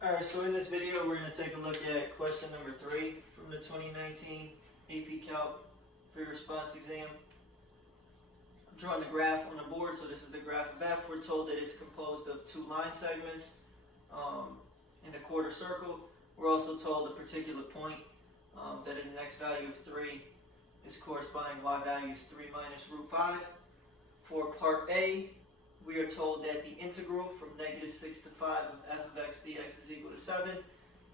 Alright, so in this video we're going to take a look at question number 3 from the 2019 AP Calc free response exam. I'm drawing the graph on the board, so this is the graph of F. We're told that it's composed of two line segments in a quarter circle. We're also told a particular point that in the next value of 3 is corresponding y value is 3 minus root 5. For part A, we are told that the integral from negative 6 to 5 of f of x dx is equal to 7,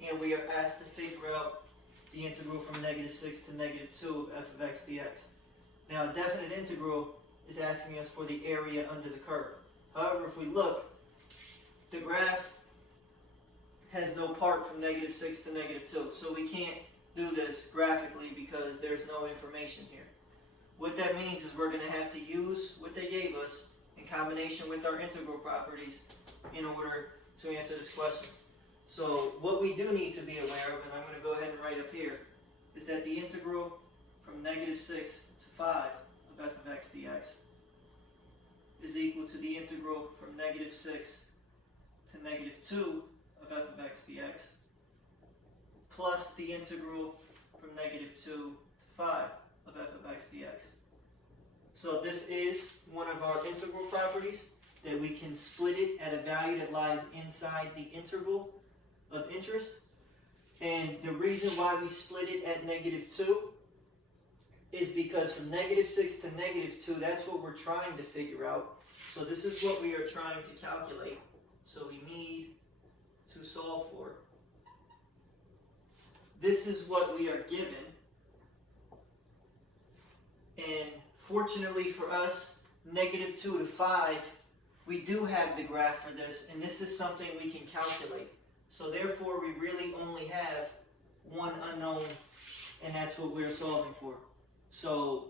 and we are asked to figure out the integral from negative 6 to negative 2 of f of x dx. Now, a definite integral is asking us for the area under the curve. However, if we look, the graph has no part from negative 6 to negative 2, so we can't do this graphically because there's no information here. What that means is we're going to have to use what they gave us in combination with our integral properties in order to answer this question. So what we do need to be aware of, and I'm going to go ahead and write up here, is that the integral from negative 6 to 5 of f of x dx is equal to the integral from negative 6 to negative 2 of f of x dx plus the integral from negative 2 to 5 of f of x dx. So this is one of our integral properties that we can split it at a value that lies inside the interval of interest. And the reason why we split it at negative 2 is because from negative 6 to negative 2, that's what we're trying to figure out. So this is what we are trying to calculate. So we need to solve for. This is what we are given. And fortunately for us, negative 2 to 5, we do have the graph for this, and this is something we can calculate. So therefore, we really only have one unknown, and that's what we're solving for. So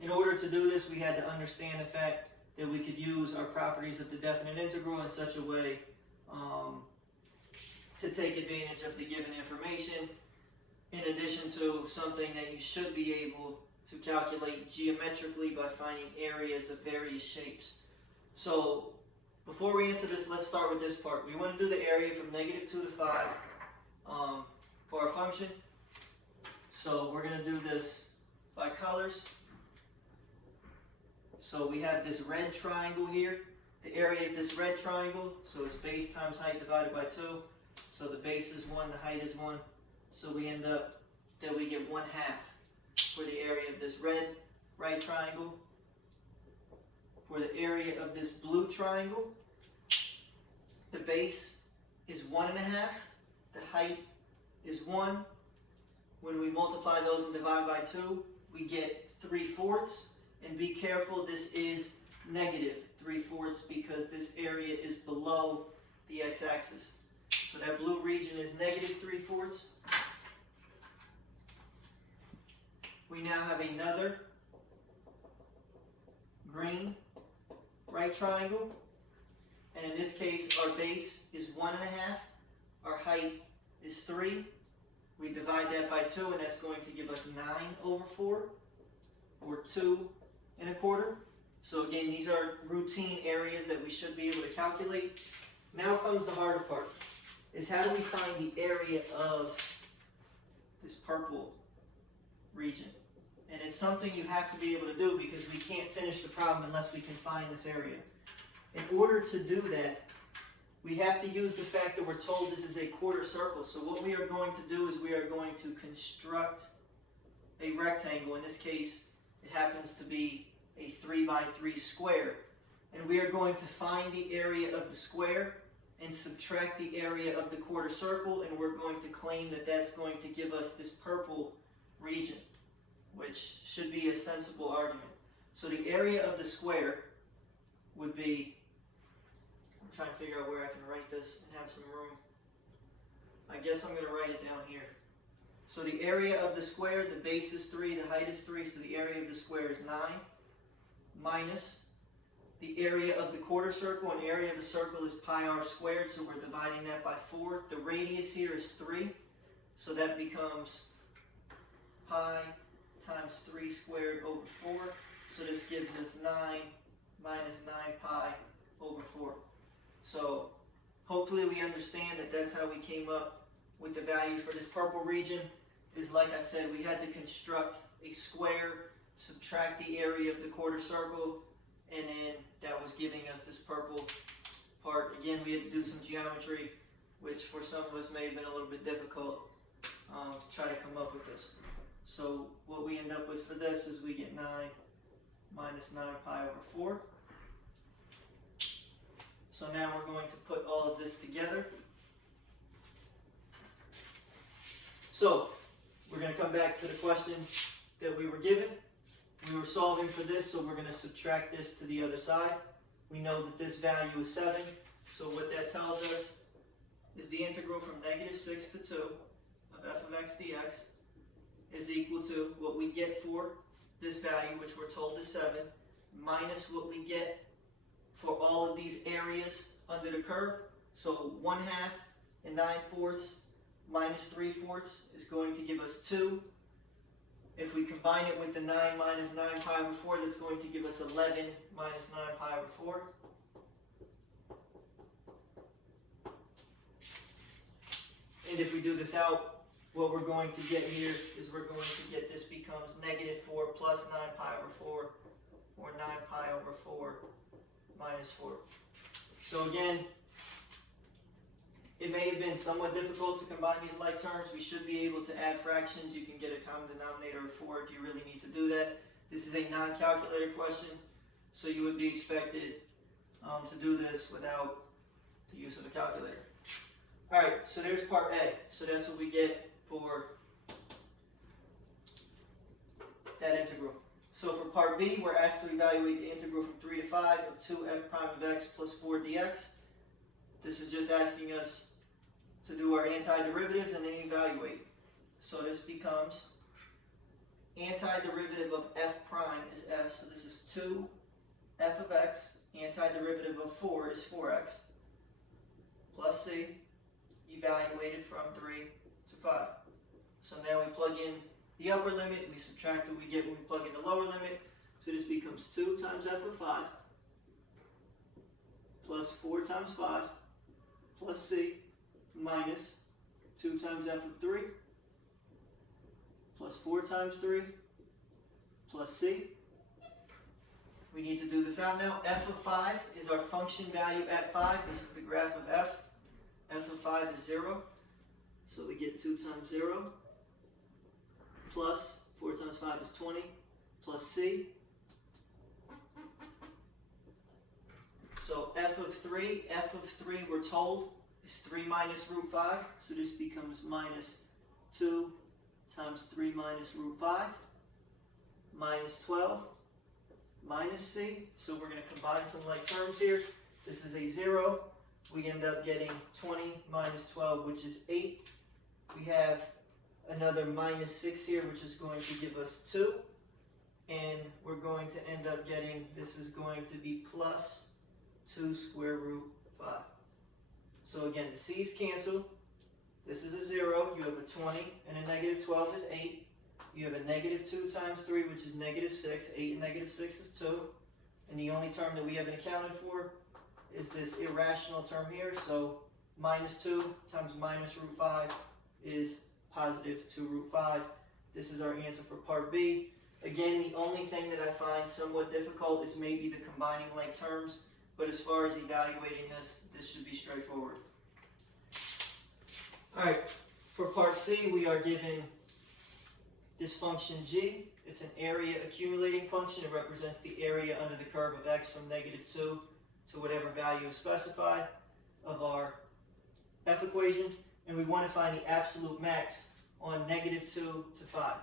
in order to do this, we had to understand the fact that we could use our properties of the definite integral in such a way to take advantage of the given information, in addition to something that you should be able to calculate geometrically by finding areas of various shapes. So before we answer this, let's start with this part. We want to do the area from negative 2 to 5 for our function. So we're going to do this by colors. So we have this red triangle here. The area of this red triangle, so it's base times height divided by 2. So the base is 1, the height is 1. So we end up that we get 1/2 for the area of this red right triangle. For the area of this blue triangle, the base is 1 1/2, the height is 1. When we multiply those and divide by 2, we get 3/4. And be careful, this is negative 3/4 because this area is below the x-axis. So that blue region is negative 3/4. We now have another green right triangle, and in this case our base is 1 1/2, our height is 3. We divide that by 2, and that's going to give us 9/4, or 2 1/4. So again, these are routine areas that we should be able to calculate. Now comes the harder part, is how do we find the area of this purple region? And it's something you have to be able to do because we can't finish the problem unless we can find this area. In order to do that, we have to use the fact that we're told this is a quarter circle. So what we are going to do is we are going to construct a rectangle. In this case, it happens to be a 3 by 3 square. And we are going to find the area of the square and subtract the area of the quarter circle, and we're going to claim that that's going to give us this purple region, which should be a sensible argument. So the area of the square would be, I'm trying to figure out where I can write this and have some room. I guess I'm going to write it down here. So the area of the square, the base is 3, the height is 3, so the area of the square is 9, minus the area of the quarter circle, and area of the circle is pi r squared, so we're dividing that by 4. The radius here is 3, so that becomes pi times 3 squared over 4. So this gives us 9 minus 9 pi over 4. So hopefully we understand that that's how we came up with the value for this purple region. Is like I said, we had to construct a square, subtract the area of the quarter circle, and then that was giving us this purple part. Again, we had to do some geometry, which for some of us may have been a little bit difficult to try to come up with this. So what we end up with for this is we get 9 minus 9 pi over 4. So now we're going to put all of this together. So we're going to come back to the question that we were given. We were solving for this, so we're going to subtract this to the other side. We know that this value is 7, so what that tells us is the integral from negative 6 to 2 of f of x dx is equal to what we get for this value, which we're told is 7, minus what we get for all of these areas under the curve. So 1/2 and 9/4 minus 3/4 is going to give us 2. If we combine it with the 9 minus 9 pi over 4, that's going to give us 11 minus 9 pi over 4. And if we do this out, what we're going to get here is we're going to get this becomes negative 4 plus 9 pi over 4, or 9 pi over 4 minus 4. So again, it may have been somewhat difficult to combine these like terms. We should be able to add fractions. You can get a common denominator of 4 if you really need to do that. This is a non-calculator question, so you would be expected to do this without the use of a calculator. Alright, so there's part A. So that's what we get for that integral. So for part B, we're asked to evaluate the integral from 3 to 5 of 2f prime of x plus 4 dx. This is just asking us to do our antiderivatives and then evaluate. So this becomes antiderivative of f prime is f, so this is 2f of x, antiderivative of 4 is 4x, plus c, evaluated from 3 to 5. So now we plug in the upper limit, we subtract what we get when we plug in the lower limit, so this becomes 2 times f of 5, plus 4 times 5, plus c, minus 2 times f of 3, plus 4 times 3, plus c. We need to do this out now. F of 5 is our function value at 5. This is the graph of f. F of 5 is 0. So we get 2 times 0, plus 4 times 5 is 20, plus c. So f of 3 we're told is 3 minus root 5. So this becomes minus 2 times 3 minus root 5, minus 12, minus c. So we're going to combine some like terms here. This is a 0. We end up getting 20 minus 12, which is 8. We have another minus 6 here, which is going to give us 2. And we're going to end up getting, this is going to be plus 2 square root 5. So again, the c's cancel. This is a 0. You have a 20, and a negative 12 is 8. You have a negative 2 times 3, which is negative 6. 8 and negative 6 is 2. And the only term that we haven't accounted for is this irrational term here. So minus 2 times minus root 5 is positive 2 root 5. This is our answer for part B. Again, the only thing that I find somewhat difficult is maybe the combining like terms. But as far as evaluating this, this should be straightforward. Alright, for part C, we are given this function g. It's an area accumulating function. It represents the area under the curve of x from negative 2 to whatever value is specified of our f equation. And we want to find the absolute max on negative 2 to 5.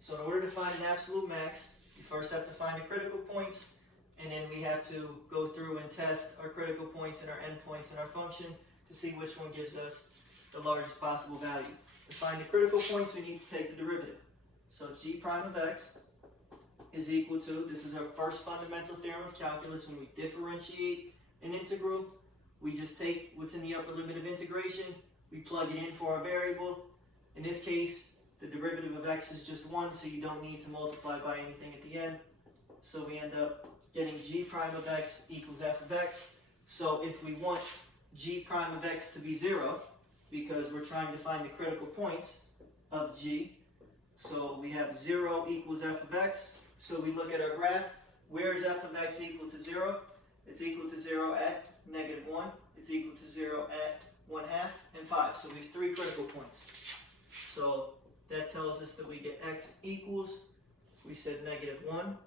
So in order to find an absolute max, you first have to find the critical points, and then we have to go through and test our critical points and our endpoints in our function to see which one gives us the largest possible value. To find the critical points, we need to take the derivative. So g prime of x is equal to, this is our first fundamental theorem of calculus. When we differentiate an integral, we just take what's in the upper limit of integration, we plug it in for our variable. In this case, the derivative of x is just 1, so you don't need to multiply by anything at the end. So we end up getting g prime of x equals f of x. So if we want g prime of x to be 0 because we're trying to find the critical points of g. So we have 0 equals f of x. So we look at our graph. Where is f of x equal to 0? It's equal to 0 at -1. It's equal to 0 at 1/2 and 5. So we have 3 critical points. So that tells us that we get x equals, we said -1.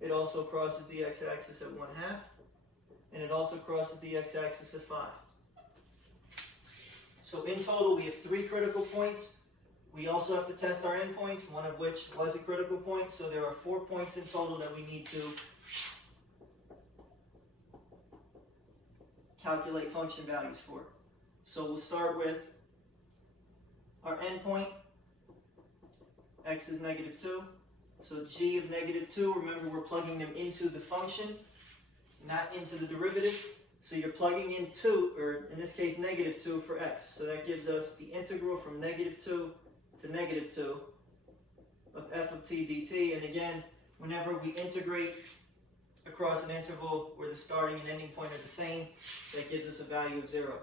It also crosses the x-axis at 1/2. And it also crosses the x-axis at 5. So in total we have 3 critical points. We also have to test our endpoints, one of which was a critical point. So there are 4 points in total that we need to calculate function values for. So we'll start with our endpoint. X is -2. So g of -2, remember we're plugging them into the function, not into the derivative. So you're plugging in 2, or in this case -2 for x. So that gives us the integral from -2 to -2 of f of t dt. And again, whenever we integrate across an interval where the starting and ending point are the same, that gives us a value of 0.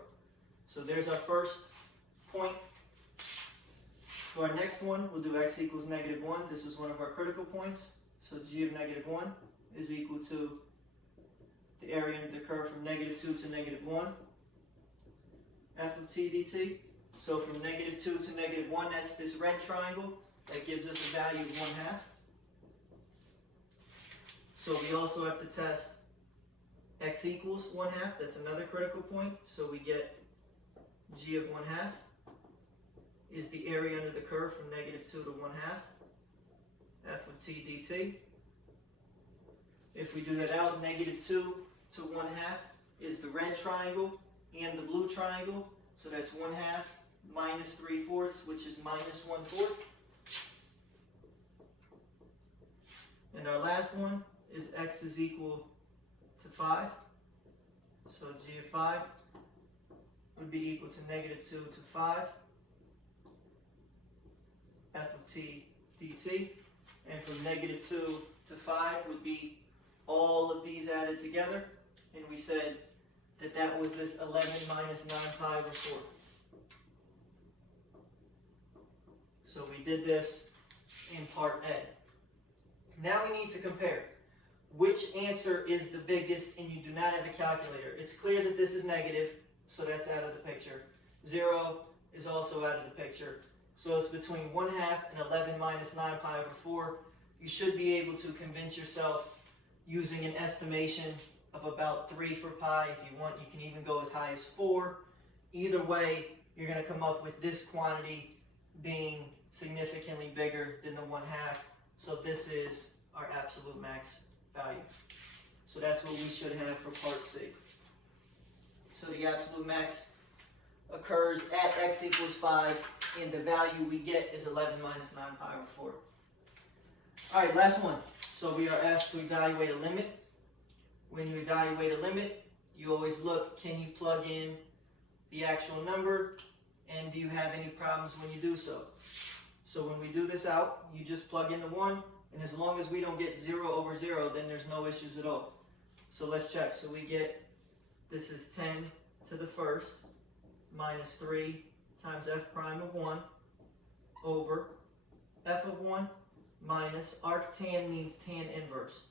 So there's our first point. For our next one, we'll do x equals -1. This is one of our critical points. So g of -1 is equal to the area under the curve from -2 to -1, f of t dt. So from -2 to -1, that's this red triangle. That gives us a value of 1/2. So we also have to test x equals 1/2. That's another critical point. So we get g of 1/2 is the area under the curve from -2 to 1/2, f of t dt. If we do that out, -2 to 1/2 is the red triangle and the blue triangle. So that's 1/2 minus 3/4, which is -1/4. And our last one is x is equal to 5. So g of 5 would be equal to -2 to 5, f of t dt. And from -2 to 5 would be all of these added together. And we said that that was this 11 minus 9 pi over 4. So we did this in part A. Now we need to compare which answer is the biggest, and you do not have a calculator. It's clear that this is negative, so that's out of the picture. 0 is also out of the picture. So it's between 1/2 and 11 minus 9 pi over 4. You should be able to convince yourself using an estimation of about 3 for pi. If you want, you can even go as high as 4. Either way, you're going to come up with this quantity being significantly bigger than the 1/2. So this is our absolute max value. So that's what we should have for part C. So the absolute max occurs at x equals 5, and the value we get is 11 minus 9 pi over 4. All right, last one. So we are asked to evaluate a limit. When you evaluate a limit, you always look, can you plug in the actual number, and do you have any problems when you do so? So when we do this out, you just plug in the 1, and as long as we don't get 0 over 0, then there's no issues at all. So let's check. So we get, this is 10 to the first minus 3 times f prime of 1 over f of 1 minus arctan means tan inverse.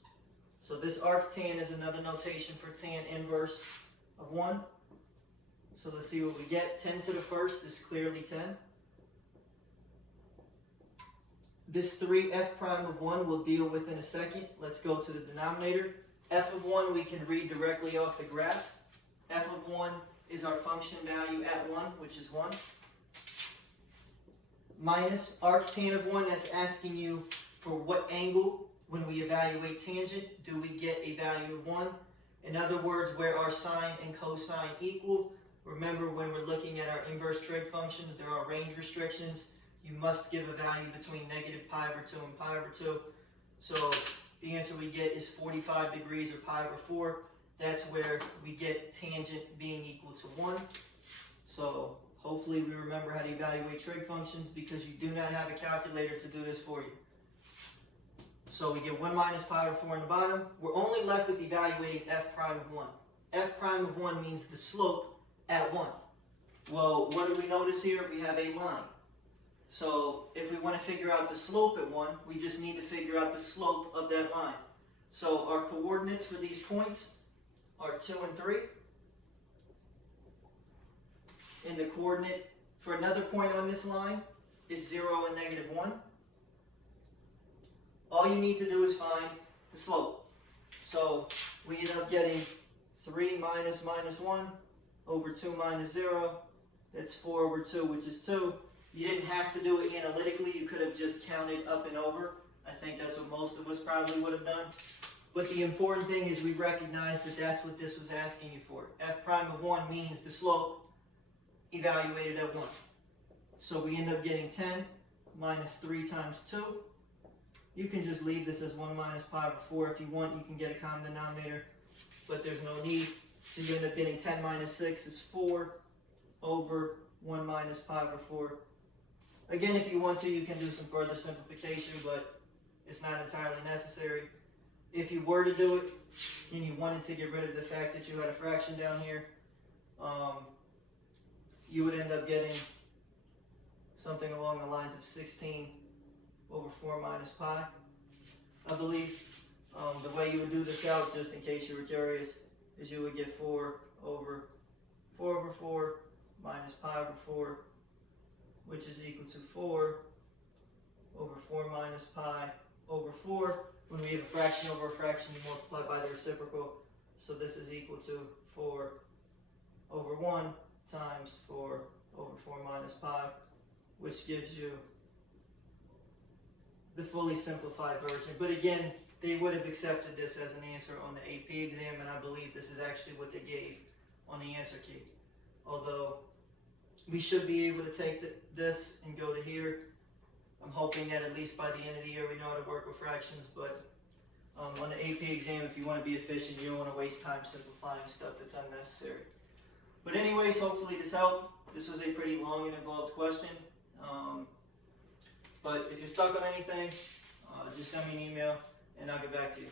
So this arctan is another notation for tan inverse of 1. So let's see what we get. 10 to the first is clearly 10. This 3f prime of 1 we'll deal with in a second. Let's go to the denominator. F of 1 we can read directly off the graph. F of 1 is our function value at 1, which is 1. Minus arctan of 1, that's asking you for what angle when we evaluate tangent do we get a value of 1. In other words, where our sine and cosine equal. Remember, when we're looking at our inverse trig functions, there are range restrictions. You must give a value between -pi over 2 and pi over 2. So the answer we get is 45 degrees or pi over 4. That's where we get tangent being equal to 1. So hopefully we remember how to evaluate trig functions, because you do not have a calculator to do this for you. So we get 1 minus pi over 4 on the bottom. We're only left with evaluating f prime of 1. f prime of 1 means the slope at 1. Well, what do we notice here? We have a line. So if we want to figure out the slope at 1, we just need to figure out the slope of that line. So our coordinates for these points are 2 and 3. And the coordinate for another point on this line is 0 and negative 1. All you need to do is find the slope. So we end up getting 3 minus 1 over 2 minus 0. That's 4 over 2, which is 2. You didn't have to do it analytically. You could have just counted up and over. I think that's what most of us probably would have done. But the important thing is we recognize that that's what this was asking you for. F prime of 1 means the slope evaluated at 1. So we end up getting 10 minus 3 times 2. You can just leave this as 1 minus pi over 4 if you want. You can get a common denominator, but there's no need. So you end up getting 10 minus 6 is 4 over 1 minus pi over 4. Again, if you want to, you can do some further simplification, but it's not entirely necessary. If you were to do it, and you wanted to get rid of the fact that you had a fraction down here, you would end up getting something along the lines of 16 over 4 minus pi, I believe. The way you would do this out, just in case you were curious, is you would get 4 over 4 minus pi over 4, which is equal to 4 over 4 minus pi over 4. When we have a fraction over a fraction, you multiply by the reciprocal. So this is equal to 4 over 1 times 4 over 4 minus pi, which gives you the fully simplified version. But again, they would have accepted this as an answer on the AP exam, and I believe this is actually what they gave on the answer key. Although we should be able to take this and go to here. I'm hoping that at least by the end of the year we know how to work with fractions, but on the AP exam, if you want to be efficient, you don't want to waste time simplifying stuff that's unnecessary. But anyways, hopefully this helped. This was a pretty long and involved question. But if you're stuck on anything, just send me an email and I'll get back to you.